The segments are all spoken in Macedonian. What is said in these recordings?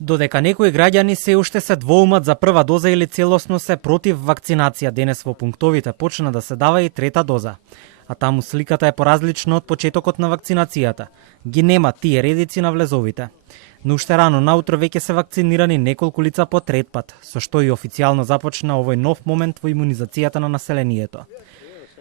Додека некои граѓани се уште се двоумат за прва доза или целосно се против вакцинација, денес во пунктовите почна да се дава и трета доза. А таму сликата е поразлична од почетокот на вакцинацијата. Ги нема тие редици на влезовите. Но уште рано наутро веќе се вакцинирани неколку лица по трет пат, со што и официјално започна овој нов момент во имунизацијата на населението.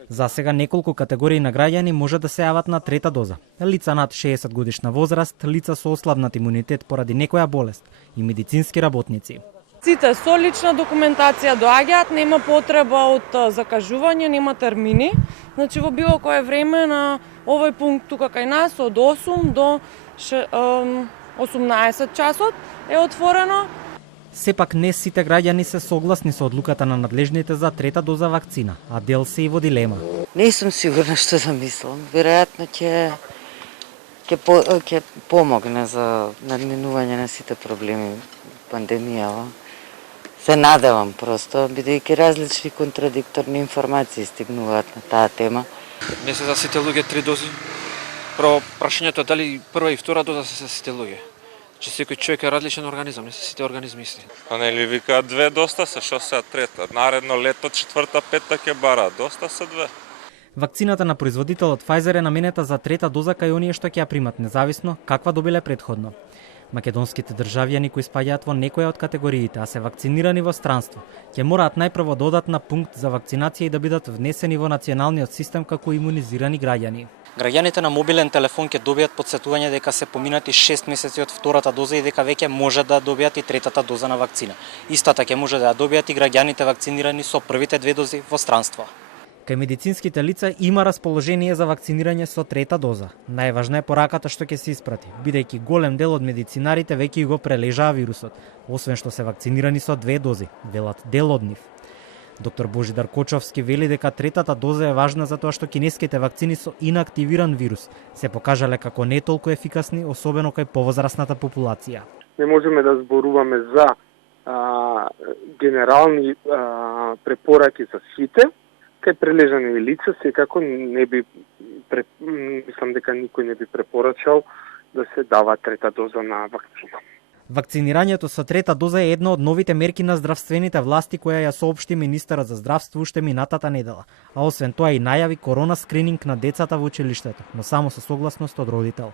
За сега неколку категории на граѓани може да се јават на трета доза. Лица над 60 годишна возраст, лица со ослабнат имунитет поради некоја болест и медицински работници. Сите со лична документација доаѓаат, нема потреба од закажување, нема термини. Значи во било кое време на овој пункт тука кај нас од 8 до 18 часот е отворено. Сепак не сите граѓани се согласни со одлуката на надлежните за трета доза вакцина, а дел се и во дилема. Не сум сигурна што да мислам. Веројатно ќе помогне за надминување на сите проблеми пандемијава. Се надевам просто, бидејќи различни контрадикторни информации стигнуваат на таа тема. Не се за сите луѓе 3 дози. Прво прашањето е дали прва и втора доза се за сите луѓе. Че секој човек е различен организам, не се сите организми исти. А нели викаат 2 доста се, што се трета? Наредно лето, 4-та, 5-та ќе бара, доста се 2. Вакцината на производителот Pfizer е наменета за трета доза кај оние што ќе ја примат, независно каква добиле предходно. Македонските државјани кои спаѓаат во некоја од категориите, а се вакцинирани во странство, ќе мораат најпрво да одат на пункт за вакцинација и да бидат внесени во националниот систем како имунизирани граѓани. Граѓаните на мобилен телефон ќе добијат потсетување дека се поминати 6 месеци од втората доза и дека веќе може да добијат и третата доза на вакцина. Истата ќе може да ја добијат и граѓаните вакцинирани со првите 2 дози во странство. Кај медицинските лица има расположение за вакцинирање со трета доза. Најважна е пораката што ќе се испрати, бидејќи голем дел од медицинарите веќе го прележаа вирусот, освен што се вакцинирани со 2 дози, велат дел од нив. Доктор Божидар Кочовски вели дека третата доза е важна затоа што кинеските вакцини со инактивиран вирус се покажале како не толку ефикасни, особено кај повозрасната популација. Не можеме да зборуваме за генерални препораки за сите. Кај прележани лица секако не би мислам дека никој не би препорачал да се дава трета доза на вакцина. Вакцинирањето со трета доза е една од новите мерки на здравствените власти која ја соопшти министерот за здравство уште минатата недела, а освен тоа и најави корона скрининг на децата во училиштето, но само со согласност од родител.